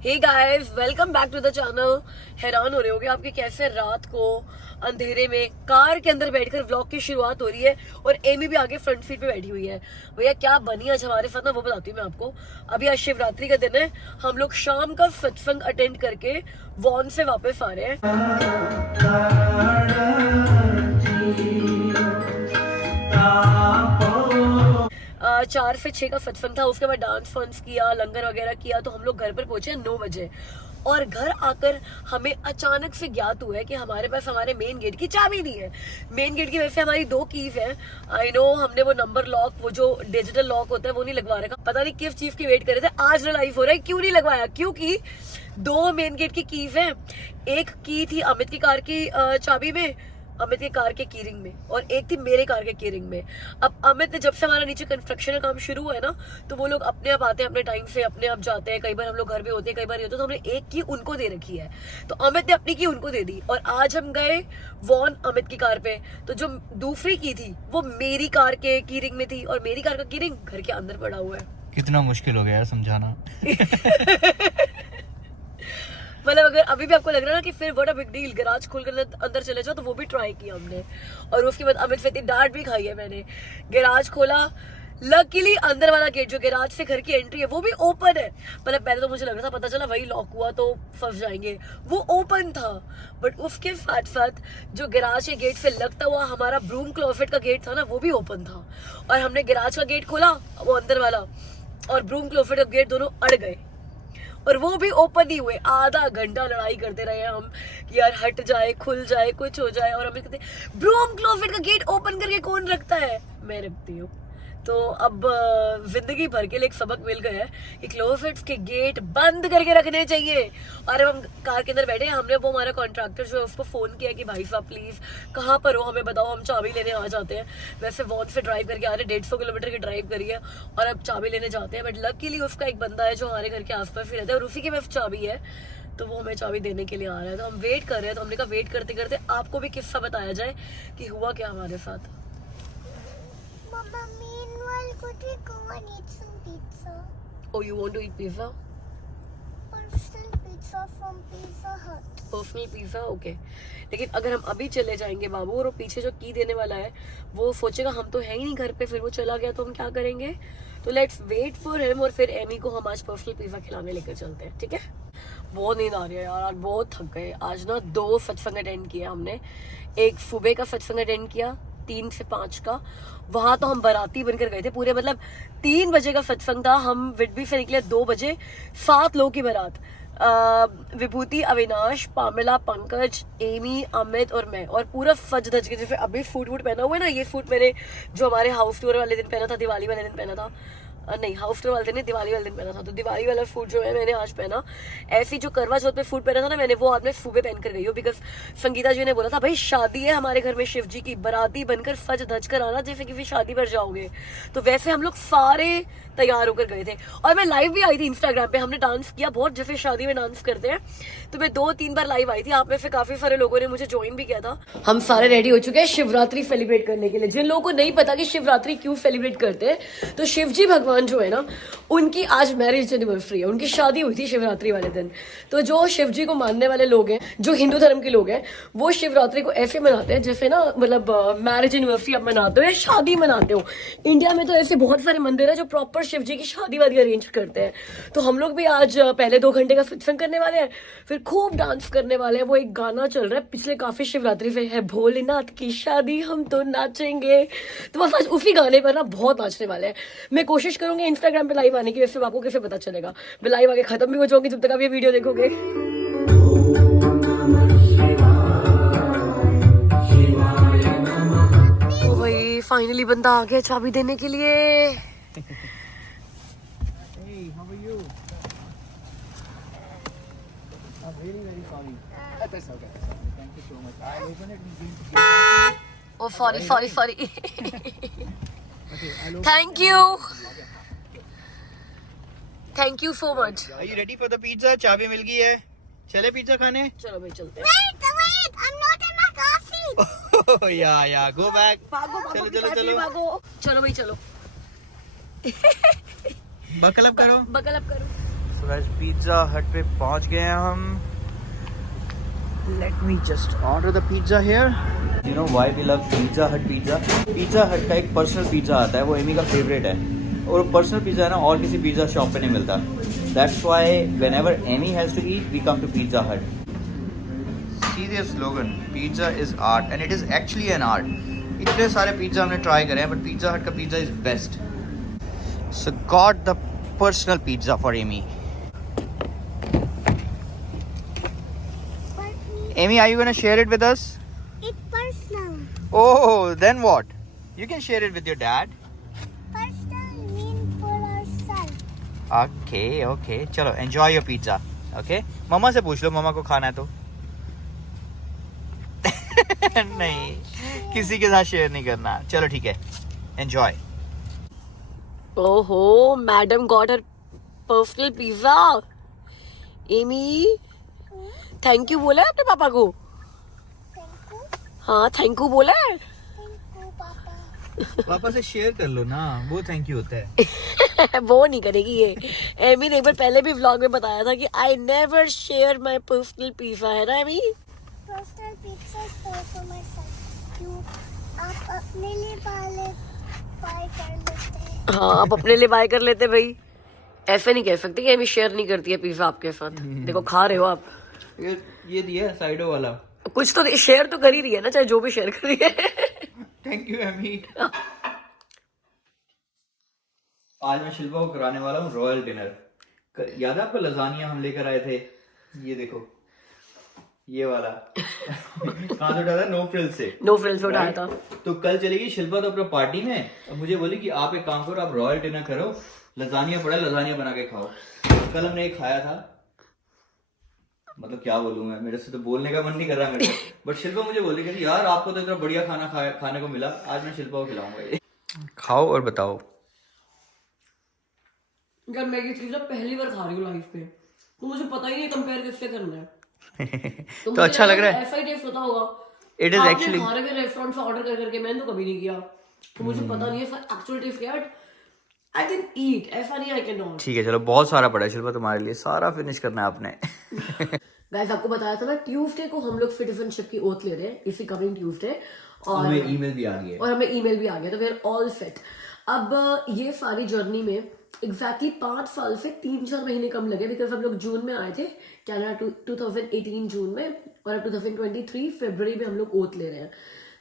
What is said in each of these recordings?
Hey guys, welcome back to the channel. हैरान हो रहे होगे आपके कैसे रात को अंधेरे में कार के अंदर बैठकर व्लॉग की शुरुआत हो रही है और एमी भी आगे फ्रंट सीट पे बैठी हुई है। भैया क्या बनी आज हमारे साथ ना, वो बताती हूँ मैं आपको। अभी आज शिवरात्रि का दिन है, हम लोग शाम का सत्संग अटेंड करके वॉन से वापस आ रहे हैं। 4 से 6 का सत्संग था, उसके बाद डांस फंस किया, लंगर वगैरह किया, तो हम लोग घर पर पहुंचे 9 बजे। और घर आकर हमें अचानक से ज्ञात हुआ है कि हमारे पास हमारे मेन गेट की चाबी नहीं है। मेन गेट की वजह से हमारी 2 कीज हैं। आई नो हमने वो नंबर लॉक, वो जो डिजिटल लॉक होता है वो नहीं लगवा रखा। पता नहीं किस चीज की वेट कर रहे थे, आज रियलाइज हो रहा है क्यों नहीं लगवाया। क्योंकि 2 मेन गेट की कीज हैं। एक की थी अमित की कार की चाबी में, अमित के कार के कीरिंग में, और एक थी मेरे कार के कीरिंग में। अब अमित ने जब से हमारा नीचे कंस्ट्रक्शन का काम शुरू हुआ है ना, तो वो लोग अपने आप आते हैं, अपने टाइम से अपने आप जाते हैं। कई बार हम लोग घर पे होते हैं, कई बार नहीं होते, तो हमने एक की उनको दे रखी है, तो अमित ने अपनी की उनको दे दी। और आज हम गए वॉन अमित की कार पे, तो जो दूसरी की थी वो मेरी कार के कीरिंग में थी, और मेरी कार का कीरिंग घर के अंदर पड़ा हुआ है। कितना मुश्किल हो गया यार समझाना। मतलब अगर अभी भी आपको लग रहा है ना कि फिर what a big deal, garage खोलकर अंदर चले जाओ, तो वो भी ट्राई किया हमने। और उसके बाद अमित से इतनी डांट भी खाई है मैंने। गैराज खोला, लकीली अंदर वाला गेट जो गैराज से घर की एंट्री है वो भी ओपन है। मतलब पहले तो मुझे लग रहा था, पता चला वही लॉक हुआ तो फंस जाएंगे, वो ओपन था। बट उसके साथ साथ जो गैराज के गेट से लगता हुआ हमारा ब्रूम क्लोसेट का गेट था ना, वो भी ओपन था। और हमने गैराज का गेट खोला, वो अंदर वाला, और ब्रूम क्लोसेट का गेट दोनों अड़ गए, और वो भी ओपन ही हुए। आधा घंटा लड़ाई करते रहे हम कि यार हट जाए, खुल जाए, कुछ हो जाए। और हमें कहते ब्रूम क्लोसेट का गेट ओपन करके कौन रखता है, मैं रखती हूँ। तो अब जिंदगी भर के लिए एक सबक मिल गया है कि क्लोसेट्स के गेट बंद करके रखने चाहिए। और अब हम कार के अंदर बैठे हैं, हमने वो हमारा कॉन्ट्रैक्टर जो है उसको फोन किया कि भाई साहब प्लीज कहाँ पर हो, हमें बताओ, हम चाबी लेने आ जाते हैं। वैसे वॉन से ड्राइव करके आ रहे, 150 किलोमीटर की ड्राइव करी है, और अब चाबी लेने जाते हैं। बट लकीली उसका एक बंदा है जो हमारे घर के आसपास ही रहता है, और उसी की पास चाबी है, तो वो हमें चाबी देने के लिए आ रहा है। तो हम वेट कर रहे हैं, तो हमने कहा वेट करते करते आपको भी किस्सा बताया जाए कि हुआ क्या हमारे साथ। Mama, meanwhile, could we go and eat some pizza? Oh, you want to eat pizza? Personal pizza from Pizza Hut. Personal pizza, okay. लेकिन अगर हम अभी चले जाएंगे बाबू, और वो पीछे जो की देने वाला है वो सोचेगा हम तो है ही नहीं घर पे, फिर वो चला गया तो हम क्या करेंगे। तो लेट्स वेट फॉर हिम, और फिर एमी को हम आज पर्सनल पिज्जा खिलाने लेकर चलते हैं, ठीक है। बहुत नींद आ रही है यार, आज बहुत थक गए। आज ना 2 सत्संग अटेंड किया हमने। एक सुबह का सत्संग अटेंड किया 3 से 5 का, वहां तो हम बाराती बनकर गए थे पूरे। मतलब 3 बजे का सत्संग था, हम विडबी से निकले 2 बजे, 7 लोगों की बारात। विभूति, अविनाश, पामिला, पंकज, एमी, अमित और मैं, और पूरा सज धज के। जैसे अभी सूट पहना हुआ है ना, ये सूट मैंने जो हमारे हाउस टूर वाले दिन पहना था, दिवाली वाले दिन पहना था, नहीं हाउस टूर वाले दिन नहीं, दिवाली वाले दिन पहना था। तो दिवाली वाला सूट जो है मैंने आज पहना। ऐसी जो करवा चौथ पे सूट पहना था ना मैंने, वो आज मैं सुबह पहन कर गई हूँ। बिकॉज संगीता जी ने बोला था भाई शादी है हमारे घर में शिव जी की, बाराती बनकर सज धज कर आना जैसे किसी शादी पर जाओगे। तो वैसे हम लोग सारे तैयार होकर गए थे, और मैं लाइव भी आई थी इंस्टाग्राम पे। हमने डांस किया बहुत, जैसे शादी में डांस करते हैं। तो मैं 2-3 बार लाइव आई थी, आप में से काफी सारे लोगों ने मुझे ज्वाइन भी किया था। हम सारे रेडी हो चुके हैं शिवरात्रि सेलिब्रेट करने के लिए। जिन लोगों को नहीं पता कि शिवरात्रि क्यों सेलिब्रेट करते हैं, तो शिव जी भगवान जो है ना, उनकी आज मैरिज एनिवर्सरी है, उनकी शादी हुई थी शिवरात्रि वाले दिन। तो जो शिव जी को मानने वाले लोग हैं, जो हिंदू धर्म के लोग हैं, वो शिवरात्रि को ऐसे मनाते हैं जैसे ना, मतलब मैरिज एनिवर्सरी आप मनाते हो या शादी मनाते हो। इंडिया में तो ऐसे बहुत सारे मंदिर है जो प्रॉपर शिव जी की शादी वादी अरेंज करते हैं। तो हम लोग भी आज पहले 2 घंटे का सत्संग करने वाले हैं, फिर खूब डांस करने वाले हैं। वो एक गाना चल रहा है पिछले काफी शिवरात्रि से, है भोलेनाथ की शादी हम तो नाचेंगे। तो बस आज उसी गाने पर ना बहुत नाचने वाले हैं। मैं कोशिश करूंगी इंस्टाग्राम पे लाइव आने की, वैसे आपको कैसे पता चलेगा, मैं लाइव आके खत्म भी हो जाऊंगी जब तक आप ये वीडियो देखोगे। ओ भाई फाइनली बंदा आ गया चाबी देने के लिए। Oh, sorry. Thank you so much. Are you ready for the pizza? चाबी मिल गई है, चले पिज्जा खाने। चलो भाई चलते हैं। Wait! I'm not in my car seat! या गो बैक। भागो चलो भाई चलो। बकल अप करो। बकल अप करो। So guys, पिज्जा हट पे पहुंच गए हैं हम. Let me just order the pizza here. You know why we love Pizza Hut pizza? Pizza Hut का एक पर्सनल पिज्जा आता है, वो एमी का फेवरेट है. और पर्सनल पिज्जा है ना, और किसी पिज्जा शॉप पे नहीं मिलता. That's why whenever Amy has to eat, we come to Pizza Hut. See their slogan, Pizza is art, and it is actually an art. इतने सारे पिज्जा हमने ट्राई करे हैं, but Pizza Hut का pizza is best. So got the personal pizza for Amy. Amy, are you gonna share it with us? It's personal. Oh, then what? You can share it with your dad. Personal mean for ourselves. Okay, okay. चलो, enjoy your pizza. Okay? मम्मा से पूछ लो, मम्मा को खाना है तो. नहीं, किसी के साथ शेयर नहीं करना. चलो ठीक है. Enjoy. Oh, madam got her personal pizza. Amy, thank you बोला है अपने पापा को? Thank you. हाँ, थैंक यू बोला है. Thank you, Papa. पापा से शेयर कर लो ना, वो थैंक यू होता है. वो नहीं करेगी ये. एमी ने एक बार पहले भी व्लॉग में बताया था कि I never share my personal pizza, है ना Amy? Personal pizza store for myself. You, आप अपने लिए buy कर लेते हैं. हाँ, आप अपने लिए बाय कर लेते भाई. ऐसे नहीं कह सकते कि एमी शेयर नहीं करती है पिज्जा आपके साथ. देखो खा रहे हो आप. ये दिया साइडो वाला. कुछ तो शेयर तो कर ही रही है ना, चाहे जो भी शेयर कर रही है. Thank you Amy. आज मैं शिल्पा को कराने वाला हूँ रॉयल डिनर. याद है आपको लजानिया हम लेकर आए थे? ये देखो, ये वाला. कहाँ से उठाया था? नो फ्रिल्स से. नो फ्रिल्स उठाया था. तो कल चलेगी शिल्पा तो अपना पार्टी में. अब मुझे बोली कि आप एक काम करो, आप रॉयल डिनर करो, लजानिया पड़ा, लजानिया बना के खाओ. कल हमने एक खाया था. मतलब क्या बोलूं मैं, मेरे से तो बोलने का मन नहीं कर रहा मेरे को. बट शिल्पा मुझे बोली कि यार आपको तो इतना बढ़िया खाना खाने को मिला, आज मैं शिल्पा को खिलाऊंगा ये. खाओ और बताओ. यार मैं ये चीज़ पहली बार खा रही हूँ लाइफ में, तो मुझे पता ही नहीं कंपेयर किससे करना है. तो अच्छा लग रहा है. ऐसा ही टेस्ट होता होगा. इट इज एक्चुअली खा रहे थे रेस्टोरेंट से ऑर्डर कर करके, मैंने तो कभी नहीं किया, तो मुझे पता नहीं है एक्चुअल टेस्ट क्या है. आई कैन ईट, ऐसा नहीं आई कैन नॉट. ठीक है चलो, बहुत सारा पड़ा है शिल्पा तुम्हारे लिए, सारा फिनिश करना है आपने. गाइस आपको बताया था ना, ट्यूसडे को हम लोग सिटीजनशिप की ओथ ले रहे हैं, इसी कमिंग ट्यूसडे. और हमें ईमेल भी आ गई है. और हमें ईमेल भी आ गया, तो वी आर ऑल सेट. अब ये सारी जर्नी में एग्जैक्टली 5 साल से 3-4 महीने कम लगे, बिकॉज हम लोग जून में आए थे कनाडा 2018 जून में, और अब 2023 फरवरी में हम लोग ओथ ले रहे हैं.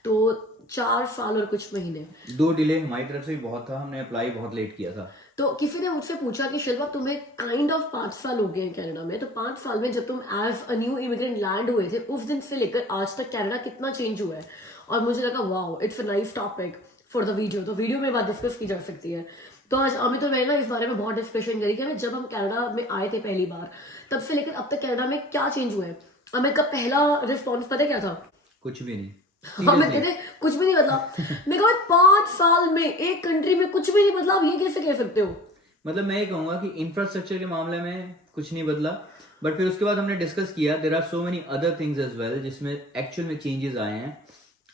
तो 4 साल और कुछ महीने. 2 डिले हमारी तरफ से भी बहुत था, हमने अप्लाई बहुत लेट किया था. तो किसी ने मुझसे पूछा कि शिल्पा तुम्हें काइंड ऑफ 5 साल हो गए हैं कनाडा में, तो 5 साल में जब तुम as a new immigrant land हुए थे, उस दिन से लेकर आज तक कनाडा कितना चेंज हुआ है. और मुझे लगा wow, it's a nice topic for the video. तो वीडियो में बात डिस्कस की जा सकती है. तो आज अमित और मैंने ना इस बारे में बहुत डिस्कशन करी कि जब हम कनाडा में आए थे पहली बार, तब से लेकर अब तक कनाडा में क्या चेंज हुआ है. अमित का पहला रिस्पॉन्स पता है क्या था? कुछ भी नहीं. अमित कहते कुछ भी नहीं बदला. मैं कहा 5 साल में एक कंट्री में कुछ भी नहीं बदला, आप ये कैसे कह सकते हो? मतलब मैं ये कहूंगा कि इंफ्रास्ट्रक्चर के मामले में कुछ नहीं बदला, बट फिर उसके बाद हमने डिस्कस किया there are so many other things as well जिसमें एक्चुअल में चेंजेस आए हैं,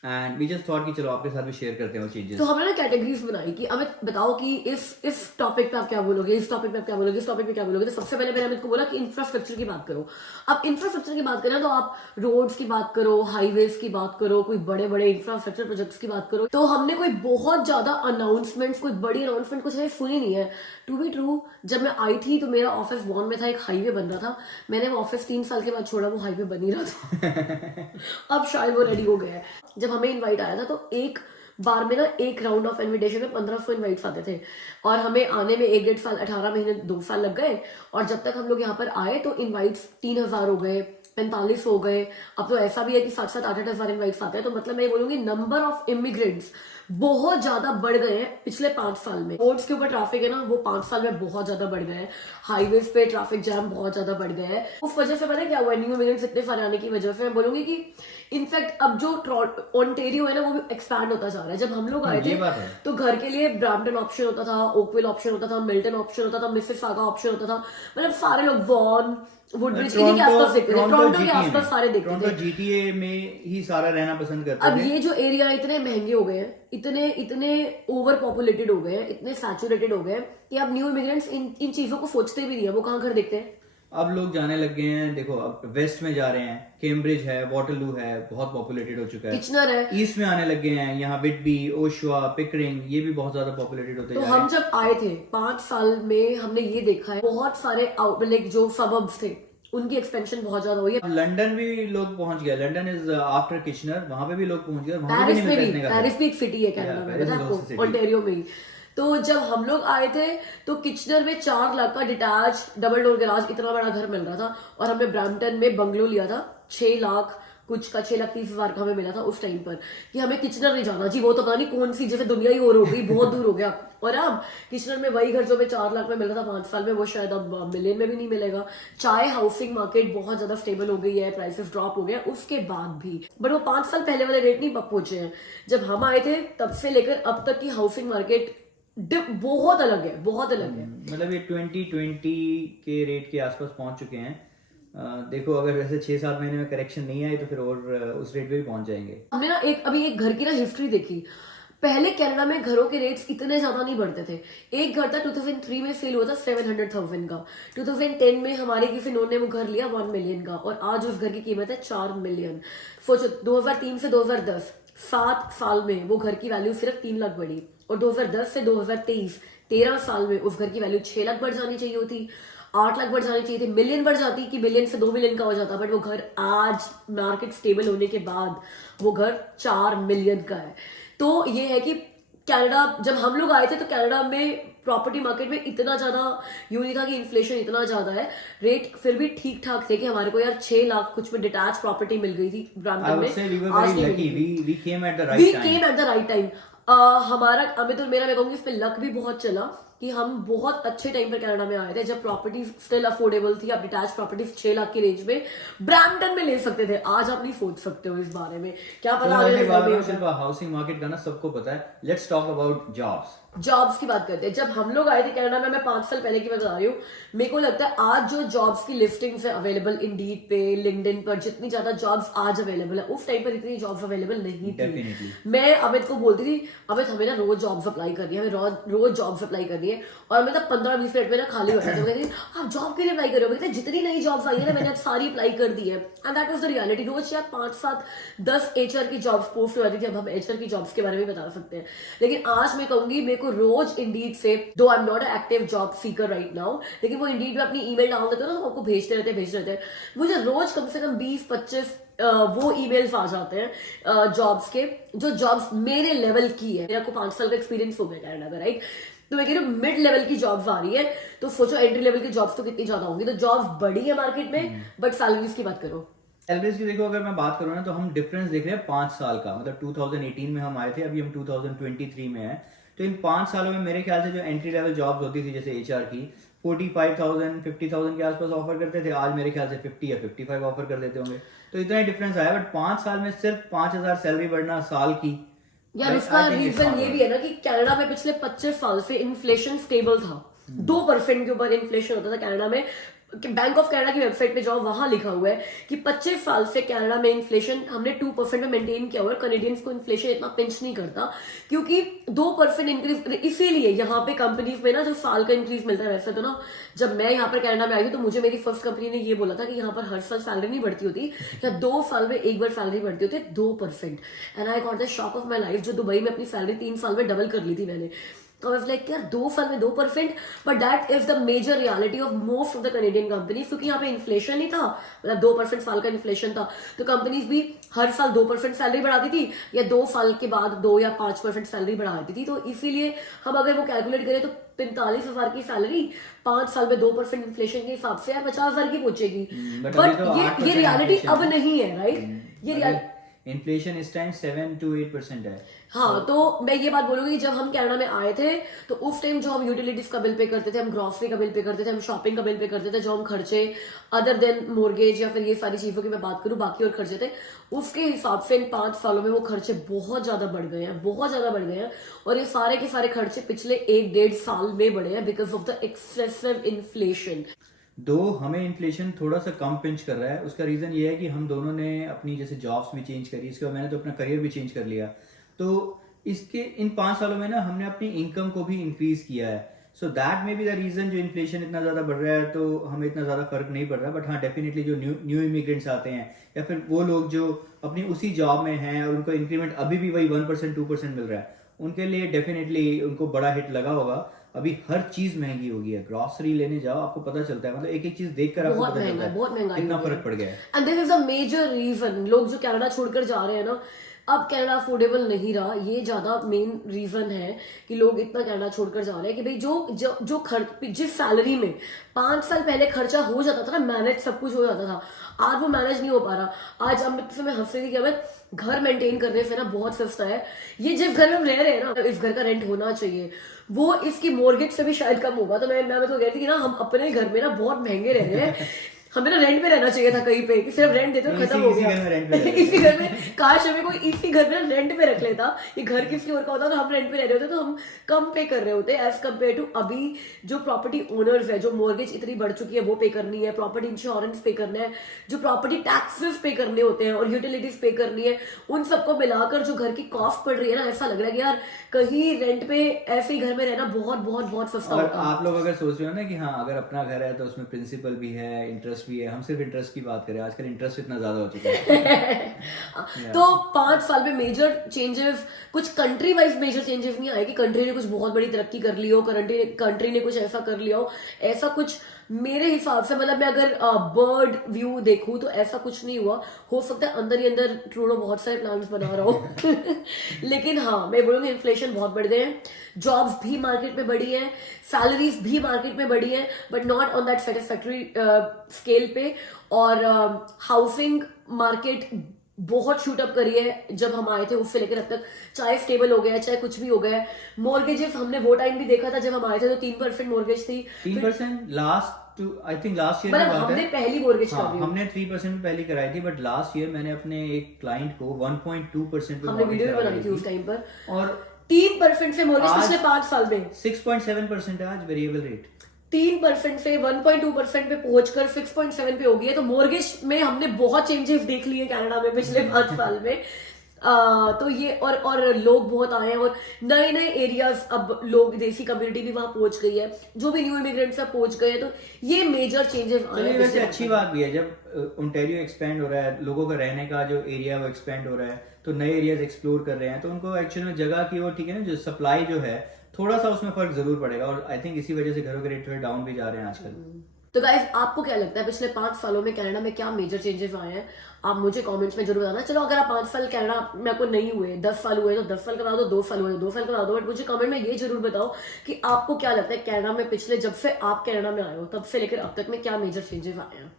एंड वी जस्ट थॉट कि चलो आपके साथ भी शेयर करते हैं वो चेंजेस. तो हमने ना कैटेगरीज बनाई कि अमित बताओ कि इस टॉपिक पे आप क्या बोलोगे, इस टॉपिक पे आप क्या बोलोगे, इस टॉपिक पे क्या बोलोगे. तो सबसे पहले मैंने अमित को बोला कि इंफ्रास्ट्रक्चर की बात करो. अब इंफ्रास्ट्रक्चर की बात करें तो आप रोड्स की बात करो, हाईवेज की बात करो, कोई बड़े बड़े इंफ्रास्ट्रक्चर प्रोजेक्ट्स की बात करो. तो हमने कोई बहुत ज्यादा अनाउंसमेंट्स, कोई बड़ी अनाउंसमेंट कुछ ऐसे सुनी नहीं है. टू बी ट्रू, जब मैं आई थी तो मेरा ऑफिस वॉन में था, एक हाईवे बन रहा था. मैंने वो ऑफिस 3 साल के बाद छोड़ा, वो हाईवे बन ही रहा था. अब शायद वो रेडी हो गया है. जब हमें इन्वाइट आया था तो एक बार में ना एक राउंड ऑफ इनविटेशन में 1500 इनवाइट्स आते थे, और हमें आने में 1-1.5 साल, 18 महीने 2 साल लग गए. और जब तक हम लोग यहाँ पर आए तो इनवाइट्स 3000 हो गए, 45 हो गए. अब तो ऐसा भी है कि 7-7, 8-8 हजार इनवाइट्स आते हैं. तो मतलब मैं बोलूंगी नंबर ऑफ इमिग्रेंट्स बहुत ज्यादा बढ़ गए हैं पिछले 5 साल में. रोड्स के ऊपर ट्रैफिक है ना, वो 5 साल में बहुत ज्यादा बढ़ गए हैं. हाईवेज पे ट्रैफिक जैम बहुत ज्यादा बढ़ गया है. उस वजह से पता है क्या हुआ, न्यू इमिग्रेंट्स इतने सारे आने की वजह से मैं बोलूंगी कि इनफैक्ट अब जो ओंटारियो है ना, वो भी एक्सपैंड होता जा रहा है। जब हम लोग आए ये थे बात है। तो घर के लिए ब्रैम्पटन ऑप्शन होता था, ओकविल ऑप्शन होता था, मिल्टन ऑप्शन होता था, मिसिसागा ऑप्शन होता था, मतलब सारे लोग वॉन, वुडब्रिज इन्हीं के आसपास देखते थे, टोरंटो के आसपास सारे देखते टोरंटो थे। GTA में ही सारा रहना पसंद करते अब थे। ये जो एरिया इतने महंगे हो गए हैं, इतने ओवर पॉपुलेटेड हो गए हैं, इतने सैचुरेटेड हो गए हैं कि अब न्यू इमिग्रेंट्स इन चीजों को सोचते भी नहीं है, वो कहाँ घर देखते हैं। अब लोग जाने लग गए हैं, देखो अब वेस्ट में जा रहे हैं, कैम्ब्रिज है, वॉटरलू है, बहुत पॉपुलेटेड हो चुका है। किचनर है। ईस्ट में आने लग गए हैं, यहाँ विटबी, ओशवा, पिकरिंग, ये भी बहुत ज्यादा पॉपुलेटेड होते तो जा रहे हम हैं। जब आए थे 5 साल में हमने ये देखा है बहुत सारे लाइक जो सबब्स थे उनकी एक्सपेंशन बहुत ज्यादा हुई है। अब लंदन भी लोग पहुंच गए, लंदन इज आफ्टर किचनर, वहां पे भी लोग पहुंच गए, वहां पे भी पेरिस नहीं में मिलता भी, इतने का। पेरिस भी एक सिटी है कनाडा में, Paris पता is है also आपको, city. ओंटारियो में ही। तो जब हम लोग आए थे तो किचनर में 4 लाख का डिटैच डबल डोर गैराज इतना बड़ा घर मिल रहा था, और हमने ब्रैम्पटन में बंगलो लिया था 6 लाख कुछ का, 6,30,000 का हमें मिला था उस टाइम पर, कि हमें किचनर नहीं जाना जी, वो तो पता नहीं कौन सी जैसे दुनिया ही और हो गई, बहुत दूर हो गया। और अब किचनर में वही घर जो हमें 4 लाख में मिल रहा था 5 साल में, वो शायद अब मिलियन में भी नहीं मिलेगा। चाहे हाउसिंग मार्केट बहुत ज्यादा स्टेबल हो गई है, प्राइसेस ड्रॉप हो गए उसके बाद भी, बट वो 5 साल पहले वाले रेट नहीं पहुंचे हैं। जब हम आए थे तब से लेकर अब तक की हाउसिंग मार्केट बहुत अलग है, बहुत अलग है। मतलब ये 2020 के रेट के आसपास पहुंच चुके हैं। देखो अगर वैसे 6-7 महीने में करेक्शन नहीं आई तो फिर और उस रेट पे भी पहुंच जाएंगे। हमने ना अभी एक घर की ना हिस्ट्री देखी। पहले कनाडा में घरों के रेट्स इतने ज्यादा नहीं बढ़ते थे। एक घर था 2003 में सेल हुआ था 700,000 का, 2010 में हमारे किसी नोन ने वो घर लिया 1 मिलियन का, और आज उस घर की कीमत है 4 मिलियन। सोचो 2003 से 2010 7 साल में वो घर की वैल्यू सिर्फ 3 लाख बढ़ी, और 2010 से 2023 13 साल में उस घर की वैल्यू 6 लाख बढ़ जानी चाहिए होती, 8 लाख बढ़ जानी चाहिए थी, मिलियन बढ़ जाती कि मिलियन से 2 मिलियन का हो जाता, बट वो घर आज मार्केट स्टेबल होने के बाद वो घर 4 मिलियन का है। तो ये है कि कनाडा, जब हम लोग आए थे तो कनाडा में प्रॉपर्टी मार्केट में इतना ज्यादा यूं नहीं था कि इन्फ्लेशन इतना ज्यादा है, रेट फिर भी ठीक ठाक थे कि हमारे को यार 6 लाख कुछ में डिटैच प्रॉपर्टी मिल गई थी ब्रैम्पटन में। आज नहीं मिली। we came at the We right came time। at the right time। हमारा अमित और मेरा, मैं कहूंगी इस पे लक भी बहुत चला कि हम बहुत अच्छे टाइम पर कनाडा में आए थे, जब प्रॉपर्टी स्टिल अफोर्डेबल थी। आप डिटैच प्रॉपर्टी 6 लाख की रेंज में ब्रैम्पटन में ले सकते थे। आज आप नहीं सोच सकते हो इस बारे में, क्या पता आगे हाउसिंग मार्केट का ना सबको पता है। Let's talk about jobs. Jobs की बात करते हैं। जब हम लोग आए थे कनाडा में, मैं 5 साल पहले की बता रही हूँ, मेरे को लगता है आज जो जॉब्स की लिस्टिंग्स है अवेलेबल इंडीड पे, लिंक्डइन पर, जितनी ज्यादा जॉब्स आज अवेलेबल है उस टाइम पर इतनी जॉब्स अवेलेबल नहीं थी। मैं अमित को बोलती थी, अमित हमें ना रोज जॉब्स अप्लाई करनी है, हमें रोज जॉब्स अप्लाई करनी है, और हमें 15-20 मिनट में ना खाली हो जाता है। आप जॉब के लिए अप्लाई कर रहे हो? कहते जितनी नई जॉब्स आई है ना मैंने अब सारी अप्लाई कर दी है, and that was the reality. रोज या 5-7-10 HR की जॉब्स पोस्ट हो जाती थी। अब हम HR की जॉब्स के बारे में बता सकते हैं, लेकिन आज मैं कहूंगी मेरे को रोज इंडीड से, दो I am not active job seeker right now, लेकिन वो इंडीड में अपनी ईमेल डाल देते हो ना, आपको भेजते रहते हैं। मुझे रोज कम से कम 20-25 वो ईमेल्स आ जाते हैं जॉब्स के, जो जॉब्स मेरे लेवल की है। मेरा को 5 साल का एक्सपीरियंस हो गया कनाडा में, राइट? तो मैं कह रही हूँ मिड लेवल की जॉब्स आ रही है, तो सोचो एंट्री लेवल की जॉब्स तो कितनी ज्यादा होंगी। तो जॉब्स बढ़ी है मार्केट में, बट सैलरीज की बात करो। सैलरीज की देखो, अगर मैं बात करूँ ना तो हम डिफरेंस देख रहे हैं 5 साल का। मतलब 2018 में हम आए थे, अभी हम 2023 में हैं। तो इन 5 सालों में मेरे ख्याल से जो एंट्री लेवल जॉब्स होती थी जैसे HR की 45,000 50,000 के आसपास ऑफर करते थे, आज मेरे ख्याल से 50 या 55 ऑफर कर देते होंगे। तो इतना ही डिफरेंस आया। बट 5 साल में सिर्फ 5,000 सैलरी बढ़ना साल की, यार उसका रीजन ये भी है ना कि कनाडा में पिछले 25 साल से इन्फ्लेशन स्टेबल था। 2% के ऊपर इन्फ्लेशन होता था कनाडा में। बैंक ऑफ कनाडा की वेबसाइट पे जाओ, वहां लिखा हुआ है कि 25 साल से कनाडा में इन्फ्लेशन हमने 2% में मेंटेन किया हुआ है। कनेडियंस को इन्फ्लेशन इतना पिंच नहीं करता क्योंकि 2% इंक्रीज, इसीलिए यहाँ पे कंपनीज में ना जो साल का इंक्रीज मिलता है। वैसे तो ना जब मैं यहाँ पर कनाडा में आई थी तो मुझे मेरी फर्स्ट कंपनी ने ये बोला था कि यहाँ पर हर साल सैलरी नहीं बढ़ती होती, या 2 साल में एक बार सैलरी बढ़ती होती है 2%। And I got the shock of my life. जो दुबई में अपनी सैलरी 3 साल में डबल कर ली थी मैंने। तो आई वाज लाइक यार 2 साल में 2%, but that is the major reality of most of the Canadian companies, क्योंकि यहाँ पे इन्फ्लेशन नहीं था, मतलब 2% साल का इन्फ्लेशन था। तो कंपनीज भी हर साल 2% सैलरी बढ़ाती थी, या 2 साल के बाद 2 या 5% सैलरी बढ़ाती थी। तो इसीलिए हम अगर वो कैलकुलेट करें तो 45,000 की सैलरी 5 साल में 2% इन्फ्लेशन के हिसाब से यार 50,000 की पहुंचेगी। बट ये रियलिटी अब नहीं है, राइट? ये इन्फ्लेशन इस टाइम 7 to 8% है। हाँ, तो मैं ये बात बोलूंगी, जब हम कनाडा में आए थे तो उस टाइम जो हम यूटिलिटीज का बिल पे करते थे, हम ग्रोसरी का बिल पे करते थे, हम शॉपिंग का बिल पे करते थे, जो हम खर्चे अदर देन मोर्गेज या फिर ये सारी चीजों की मैं बात करूं, बाकी और खर्चे थे, उसके हिसाब से इन 5 सालों में वो खर्चे बहुत ज्यादा बढ़ गए हैं, बहुत ज्यादा बढ़ गए हैं। और ये सारे के सारे खर्चे पिछले 1-1.5 साल में बढ़े हैं because of the excessive inflation. दो हमें इन्फ्लेशन थोड़ा सा कम पिंच कर रहा है, उसका रीज़न ये है कि हम दोनों ने अपनी जैसे जॉब्स भी चेंज करी, इसके बाद मैंने तो अपना करियर भी चेंज कर लिया। तो इसके इन 5 सालों में ना हमने अपनी इनकम को भी इंक्रीज किया है। So that may be the reason जो इन्फ्लेशन इतना ज़्यादा बढ़ रहा है, तो हमें इतना ज़्यादा फर्क नहीं पड़ रहा। बट हाँ, डेफिनेटली जो न्यू इमिग्रेंट्स आते हैं या फिर वो लोग जो अपनी उसी जॉब में हैं और उनको इंक्रीमेंट अभी भी वही 1% 2% मिल रहा है, उनके लिए डेफिनेटली उनको बड़ा हिट लगा होगा। अभी हर चीज महंगी हो गई है, ग्रोसरी लेने जाओ आपको पता चलता है, मतलब एक एक चीज देखकर आपको पता चलता है बहुत महंगा कितना फर्क पड़ गया है। And this is a major reason, लोग जो कनाडा छोड़कर जा रहे हैं ना, अब कनाडा अफोर्डेबल नहीं रहा, ये ज्यादा मेन रीजन है कि लोग इतना कनाडा छोड़कर जा रहे हैं कि भाई जो खर्च जिस सैलरी में 5 साल पहले खर्चा हो जाता था ना, मैनेज सब कुछ हो जाता था, आज वो मैनेज नहीं हो पा रहा। आज अब मैं हंस रही थी कि हमें घर मेंटेन करने से ना बहुत सस्ता है, ये जिस घर में हम रह रहे हैं ना, इस घर का रेंट होना चाहिए, वो इसकी मॉर्गेज से भी शायद कम होगा। तो मैं तो कहती थी कि ना, हम अपने घर में ना बहुत महंगे रह रहे हैं, हमें ना रेंट पे रहना चाहिए था कहीं पे, कि सिर्फ रेंट देते हो खत्म हो गया। इसी घर में काश हमें कोई इसी घर में रेंट पे रख लेता, ये घर किसी और का होता तो हम रेंट पे रह रहे होते, तो हम कम पे कर रहे होते एज कम्पेयर टू अभी जो प्रॉपर्टी ओनर्स है, जो मॉर्गेज इतनी बढ़ चुकी है वो पे करनी है, प्रॉपर्टी इंश्योरेंस पे करना है, जो प्रॉपर्टी टैक्सेस पे करने होते हैं और यूटिलिटीज पे करनी है, उन सबको मिलाकर जो घर की कॉस्ट पड़ रही है ना, ऐसा लग रहा है कि यार कहीं रेंट पे ऐसे ही घर में रहना बहुत बहुत बहुत सस्ता होता है। आप लोग अगर सोच रहे हो ना कि हाँ अगर अपना घर है तो उसमें प्रिंसिपल भी है, इंटरेस्ट भी है, हम सिर्फ इंटरेस्ट की बात करें, आजकल इंटरेस्ट इतना ज्यादा हो चुका है। तो 5 साल में मेजर चेंजेस, कुछ कंट्री वाइज मेजर चेंजेस नहीं आए कि कंट्री ने कुछ बहुत बड़ी तरक्की कर ली हो, कंट्री ने कुछ ऐसा कर लिया हो, ऐसा कुछ मेरे हिसाब से, मतलब मैं अगर बर्ड व्यू देखूं तो ऐसा कुछ नहीं हुआ। हो सकता है अंदर ही अंदर ट्रूडो बहुत सारे प्लान्स बना रहा हो लेकिन हाँ, मैं बोलूंगी इन्फ्लेशन बहुत बढ़ गए हैं, जॉब्स भी मार्केट में बढ़ी है, सैलरीज भी मार्केट में बढ़ी है, but not on that satisfactory scale पे। और हाउसिंग मार्केट बहुत शूट अप करी है जब हम आए थे, उससे लेकर अब तक, चाहे स्टेबल हो गया चाहे कुछ भी हो गया है। मॉर्गेजेस हमने वो टाइम भी देखा था जब हम आए थे तो 3% मॉर्गेज थी, 3% लास्ट ईयर मतलब हमने पहली मॉर्गेज हाँ, हमने 3% पहली कराई थी, बट लास्ट ईयर मैंने अपने एक क्लाइंट को 1.2% हमने वीडियो भी बनाई थी उस टाइम पर, और 3% से मॉर्गेज पिछले 5 साल में 6.7% है आज वेरिएबल रेट। 3% से 1.2% पे पहुंचकर 6.7 पे हो गई है। तो मॉर्गेज में हमने बहुत चेंजेस देख लिए कनाडा में पिछले 5 साल में। तो ये और लोग बहुत आए हैं और नए नए एरियाज, अब लोग, देसी कम्युनिटी भी वहां पहुंच गई है, जो भी न्यू इमिग्रेंट्स पहुंच गए हैं, तो ये मेजर चेंजेस आए हैं। वैसे अच्छी बात भी है जब ओंटारियो एक्सपेंड हो रहा है, लोगों का रहने का जो एरिया वो एक्सपेंड हो रहा है, तो नए एरियाज एक्सप्लोर कर रहे हैं, तो उनको एक्चुअली में जगह की, वो ठीक है ना, जो सप्लाई जो है थोड़ा सा उसमें फर्क जरूर पड़ेगा, और आई थिंक इसी वजह से घरों के रेट थोड़े डाउन भी जा रहे हैं आजकल। तो गाइस, आपको क्या लगता है पिछले 5 सालों में कनाडा में क्या मेजर चेंजेस आए हैं? आप मुझे कमेंट्स में जरूर बताना। चलो अगर आप 5 साल कनाडा में आपको नहीं हुए, 10 साल हुए तो 10 साल करा दो, 2 साल हुए तो 2 साल करा दो, बट मुझे कमेंट में ये जरूर बताओ कि आपको क्या लगता है कनाडा में पिछले, जब से आप कनाडा में आए हो तब से लेकर अब तक में क्या मेजर चेंजेस आए हैं।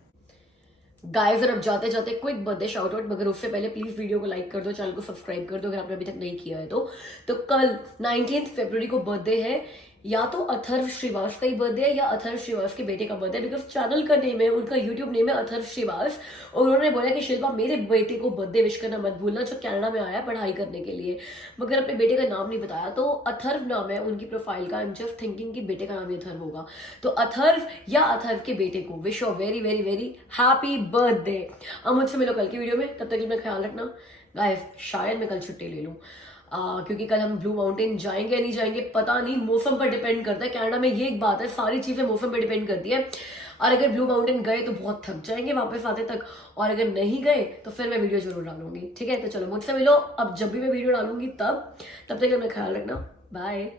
गाइस, और अब जाते जाते क्विक बर्थडे शाउट आउट, मगर उससे पहले प्लीज वीडियो को लाइक कर दो, चैनल को सब्सक्राइब कर दो अगर आपने अभी तक नहीं किया है तो कल 19 फरवरी को बर्थडे है, या तो अथर्व श्रीवास का ही बर्थडे है या अथर्व श्रीवास के बेटे का बर्थडे, बिकॉज चैनल का नेम है, उनका यूट्यूब नेम है अथर्व श्रीवास, और उन्होंने बोला कि शिल्पा मेरे बेटे को बर्थडे विश करना मत भूलना, जो कनाडा में आया पढ़ाई करने के लिए, मगर अपने बेटे का नाम नहीं बताया। तो अथर्व नाम है उनकी प्रोफाइल का, आई एम जस्ट थिंकिंग कि बेटे का नाम ही अथर्व होगा, तो अथर्व या अथर्व के बेटे को wish a very very very happy birthday. अब मुझसे मिलो कल की वीडियो में, तब तक मैं ख्याल रखना गाइस, शायद मैं कल छुट्टी ले लूँ, क्योंकि कल हम ब्लू माउंटेन जाएंगे या नहीं जाएंगे पता नहीं, मौसम पर डिपेंड करता है। कनाडा में ये एक बात है, सारी चीजें मौसम पर डिपेंड करती है, और अगर ब्लू माउंटेन गए तो बहुत थक जाएंगे वापस आते तक, और अगर नहीं गए तो फिर मैं वीडियो जरूर डालूंगी, ठीक है। तो चलो मुझसे मिलो अब जब भी मैं वीडियो डालूंगी तब तक मैं ख्याल रखना, बाय।